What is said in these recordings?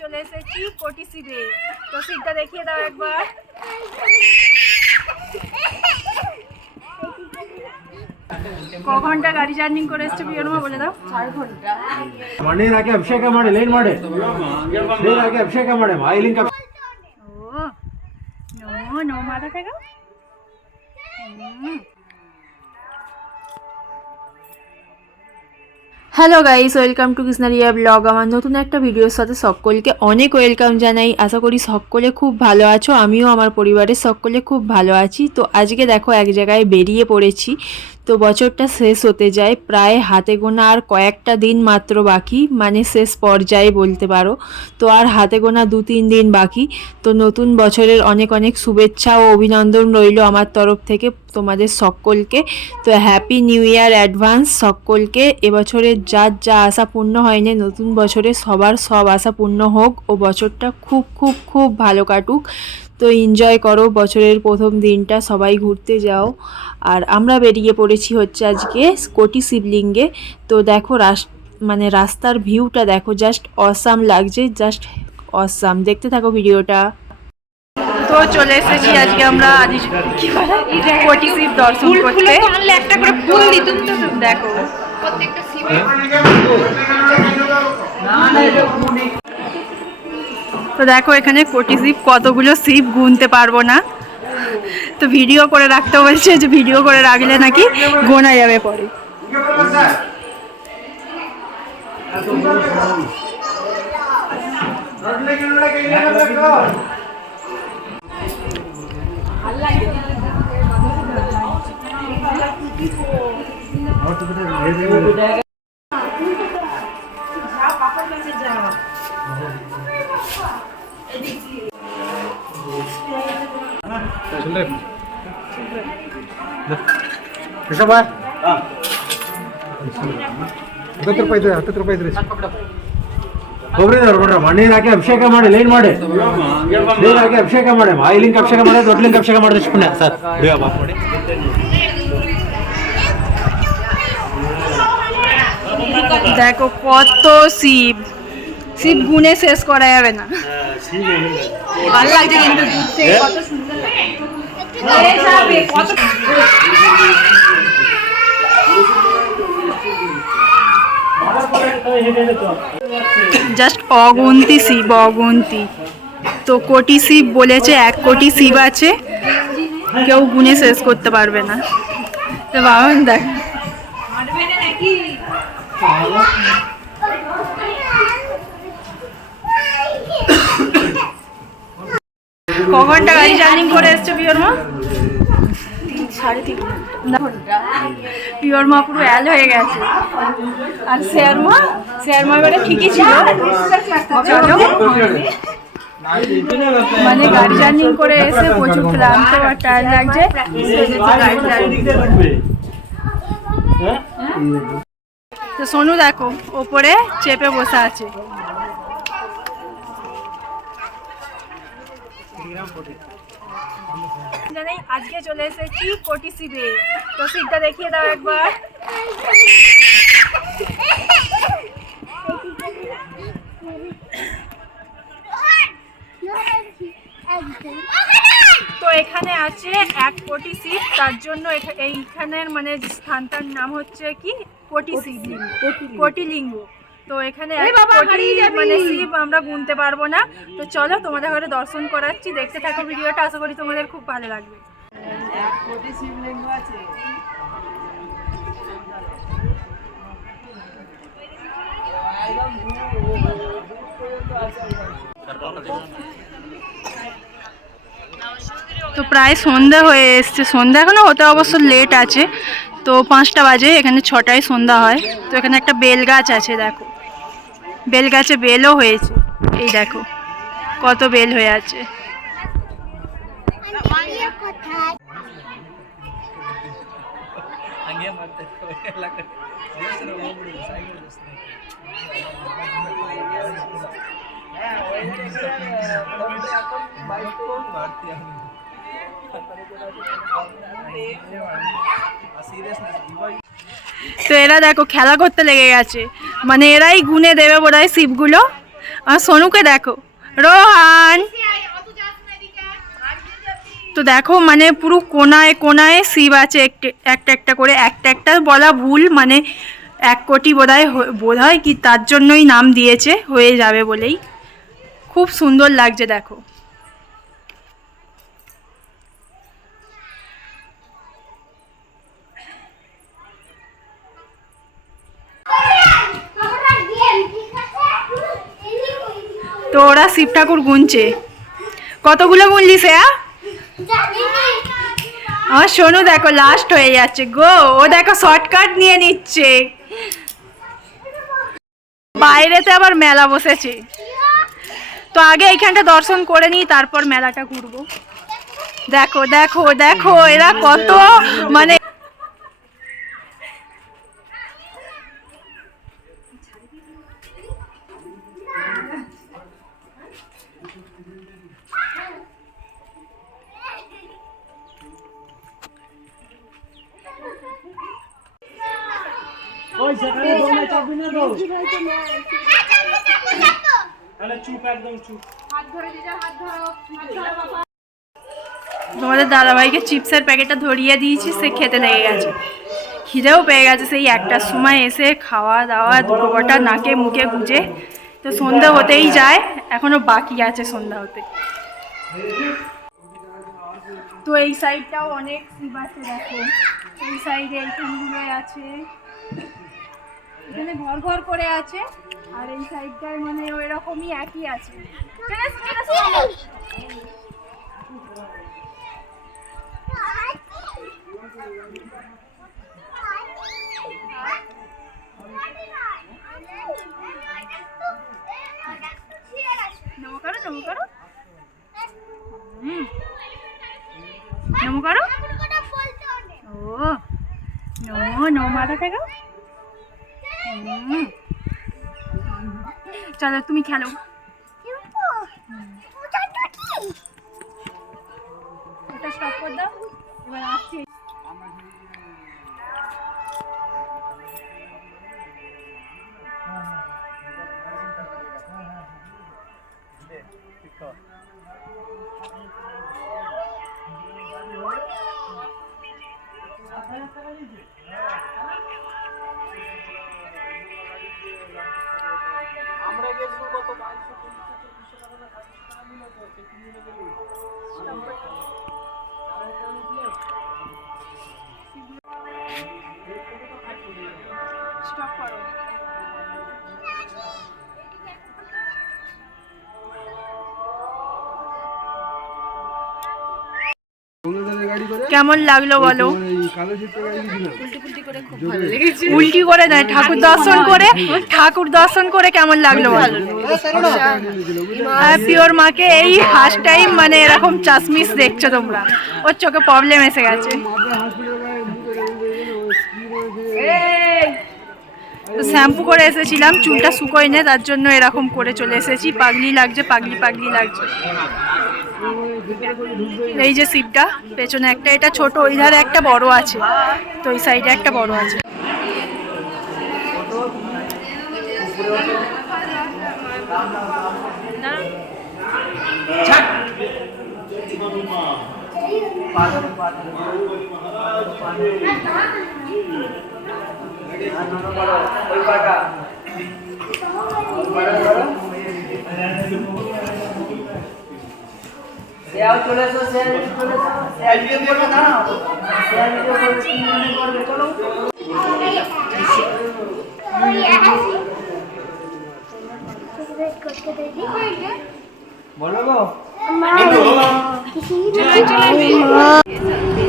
চলে এসেছি কোটি সিবে তো সিটটা দেখিয়ে দাও একবার। ক গাড়ি জার্নিং করে এসছো প্রিয়নমা বলে দাও। চার ঘণ্টা। মনের আগে অভিষেক মারে লেন মারে। লেন আগে অভিষেক মারে ভাই লিঙ্ক ও নো নো মাথা থেকে hello guys welcome to Krishnaria blog আমার নতুন একটা ভিডিওর সাথে সকলকে অনেক ওয়েলকাম জানাই। আশা করি সকলে খুব ভালো আছো। আমিও আমার পরিবারের সকলে খুব ভালো আছি। তো আজকে দেখো, এক জায়গায় বেরিয়ে পড়েছি। তো বছরটা শেষ হতে যায়, প্রায় হাতে গোনা আর কয়েকটা দিন মাত্র বাকি মানে শেষ পর্যায়ে বলতে পারো। তো আর হাতে গোনা দু তিন দিন বাকি। তো নতুন বছরের অনেক অনেক শুভেচ্ছা ও অভিনন্দন রইল আমার তরফ থেকে তোমাদের সকলকে। তো হ্যাপি নিউ ইয়ার অ্যাডভান্স সকলকে। এবছরের যার যা আশা পূর্ণ হয়নি, নতুন বছরে সবার সব আশা পূর্ণ হোক। ও বছরটা খুব খুব খুব ভালো কাটুক। তো এনজয় করো বছরের প্রথম দিনটা সবাই ঘুরতে যাও। আর আমরা বেরিয়ে পড়েছি হচ্ছে আজকে কোটি শিবলিঙ্গে। তো দেখো রাস মানে রাস্তার ভিউটা দেখো জাস্ট অসাম লাগছে জাস্ট অসাম দেখতে থাকো ভিডিওটা। তো চলে এসেছি আজকে আমরা আদি কি বলে? কোটি শিব দর্শন করতে। একটা করে ফুল দিতুম তো দেখো তো দেখো এখানে কোটি শিব কতগুলো শিব গুনতে পারব না। তো ভিডিও করে রাখতে বলছে যে ভিডিও করে রাখলে নাকি গোনা যাবে পরে। ರಿಷಭ ಹತ್ತತ್ತು ರೂಪಾಯಿ ಇದೆ ಹತ್ತತ್ತು ರೂಪಾಯಿ ಇದ್ರಿ ಕೊಬ್ಬರಿದವ್ರು ಬಿಡ್ರ ಮಣ್ಣೀರ್ ಹಾಕಿ ಅಭಿಷೇಕ ಮಾಡಿ ಲೈನ್ ಮಾಡಿ ನೀರ್ ಹಾಕಿ ಅಭಿಷೇಕ ಮಾಡಿ ಆಯಿಲಿಂಗ್ ಅಭಿಷೇಕ ಮಾಡಿ ದೊಡ್ಡ ಲಿಂಗ ಅಭಿಷೇಕ ಮಾಡಿದ್ರೆ ಪುಣ್ಯ ಸರ್ ಮಾಡಿ দেখো কত শিব শিব গুনে শেষ করা যাবে না ভালো লাগছে কিন্তু দূর থেকে কত সুন্দর লাগছে। এ যাবে, কত জাস্ট অগুন্তি শিব, অগুন্তি। তো কোটি শিব বলেছে, এক কোটি শিব আছে। কেউ গুনে শেষ করতে পারবে না। তো বাবা, দেখ। ক ঘণ্টা গাড়ি জার্নি করে এসছো পিওর মা সাড়ে তিন ঘণ্টা। পিওর মা পুরো অ্যাল হয়ে গেছে। আর শেয়ার মা শেয়ার মা এবারে ঠিকই ছিল। মানে গাড়ি জার্নিং করে এসে প্রচুর ক্লান্ত আর টায়ার লাগছে। তো সোনু দেখো, ওপরে চেপে বসে আছে। জানাই আজকে চলে এসেছি কোটি শিবে তো শিবটা দেখিয়ে দাও একবার। তো এখানে আছে এক কোটি শিব তার জন্য এইখানের মানে স্থানটার নাম হচ্ছে কি? কোটি শিব কোটি লিঙ্গ। তো এখানে মানে শিব আমরা গুনতে পারব না। তো চলো তোমাদের ঘরে দর্শন করাচ্ছি। দেখতে থাকো ভিডিওটা আশা করি তোমাদের খুব ভালো লাগবে। তো প্রায় সন্ধ্যা হয়ে এসছে। সন্ধ্যা এখনও হতে অবশ্য লেট আছে। তো পাঁচটা বাজে এখানে ছটায় সন্ধ্যা হয়। তো এখানে একটা বেল গাছ আছে দেখো। বেল গাছে বেলও হয়েছে। এই দেখো, কত বেল হয়ে আছে। তো এরা দেখো, খেলা করতে লেগে গেছে। মানে এরাই গুনে দেবে বোধ হয় শিবগুলো। আর সোনুকে দেখো। রোহান! তো দেখো মানে পুরো কোনায় কোনায় শিব আছে একটে- একটা করে, একটা একটা বলা ভুল মানে এক কোটি বোধহয় হ- বোধ হয় কি তার জন্যই নাম দিয়েছে, হয়ে যাবে বলেই। খুব সুন্দর লাগছে দেখো। তো ওরা শিব ঠাকুর গুনছে। কতগুলো গুনলি শ্রেয়া আমার সোনু দেখো লাস্ট হয়ে যাচ্ছে। গো, ও দেখো শর্টকাট নিয়ে নিচ্ছে। বাইরেতে আবার মেলা বসেছে। তো আগে এইখানটা দর্শন করে নিই, তারপর মেলাটা ঘুরবো। দেখো দেখো দেখো, এরা কত মানে তোমাদের দাদাভাইকে চিপসের প্যাকেটটা ধরিয়ে দিয়েছি সে খেতে লেগে গেছে। খিদেও পেয়ে গেছে সেই একটার সময় এসে খাওয়া দাওয়া দুটো নাকে মুখে গুজে। তো সন্ধ্যা হতেই যায় এখনও বাকি আছে সন্ধ্যা হতে। তো এই সাইডটাও অনেক শিব আছে দেখো। এই সাইডে এইখানগুলো আছে। এখানে ঘর ঘর করে আছে আর এই সাইডটায় মানে ওই রকমই একই আছে। নমো করো নমো করো। নমো করো। ও নমো নমো মাথা থেকে। চলো তুমি খেলো এটা স্টপ করে দাও এবার আসছি কেমন লাগল বলো? উল্টি করে দেয় ঠাকুর দর্শন করে ঠাকুর দর্শন করে কেমন লাগল বলো? পিওর মাকে এই ফার্স্ট টাইম মানে এরকম চাশমিস দেখছ তোমরা। ওর চোখে প্রবলেম এসে গেছে। শ্যাম্পু করে এসেছিলাম চুলটা শুকোয় না তার জন্য এরকম করে চলে এসেছি। পাগলি লাগছে পাগলি পাগলি লাগছে। এই যে সিপটা পেছনে একটা এটা ছোট ওই ধারে একটা বড় আছে। তো ওই সাইডে একটা বড় আছে। চলে এসো শেয়ার চলে এসো। শেয়ার ভিডিও করবে দাঁড়াও শেয়ার ভিডিও করবে কি মনে করবে চলো বলো গো।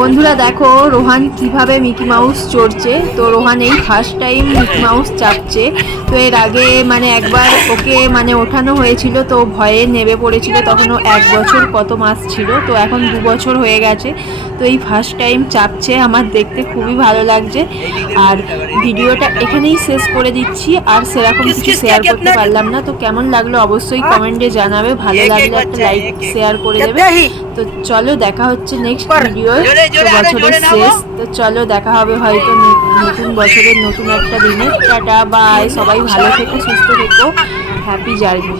বন্ধুরা দেখো রোহান কীভাবে মিকি মাউস চড়ছে। তো রোহান এই ফার্স্ট টাইম মিকি মাউস চাপছে। তো এর আগে মানে একবার ওকে মানে ওঠানো হয়েছিল তো ভয়ে নেবে পড়েছিল। তখন ও এক বছর কত মাস ছিল তো এখন দু বছর হয়ে গেছে। তো এই ফার্স্ট টাইম চাপছে আমার দেখতে খুবই ভালো লাগছে। আর ভিডিওটা এখানেই শেষ করে দিচ্ছি। আর সেরকম কিছু শেয়ার করতে পারলাম না। তো কেমন লাগল অবশ্যই কমেন্টে জানাবে। ভালো লাগলে একটা লাইক শেয়ার করে দেবে। তো চলো দেখা হচ্ছে নেক্সট ভিডিও বছরের শেষ। তো চলো দেখা হবে হয়তো নতুন বছরের নতুন একটা দিনে। Tata bye. সবাই ভালো থেকো সুস্থ থেকো। Happy journey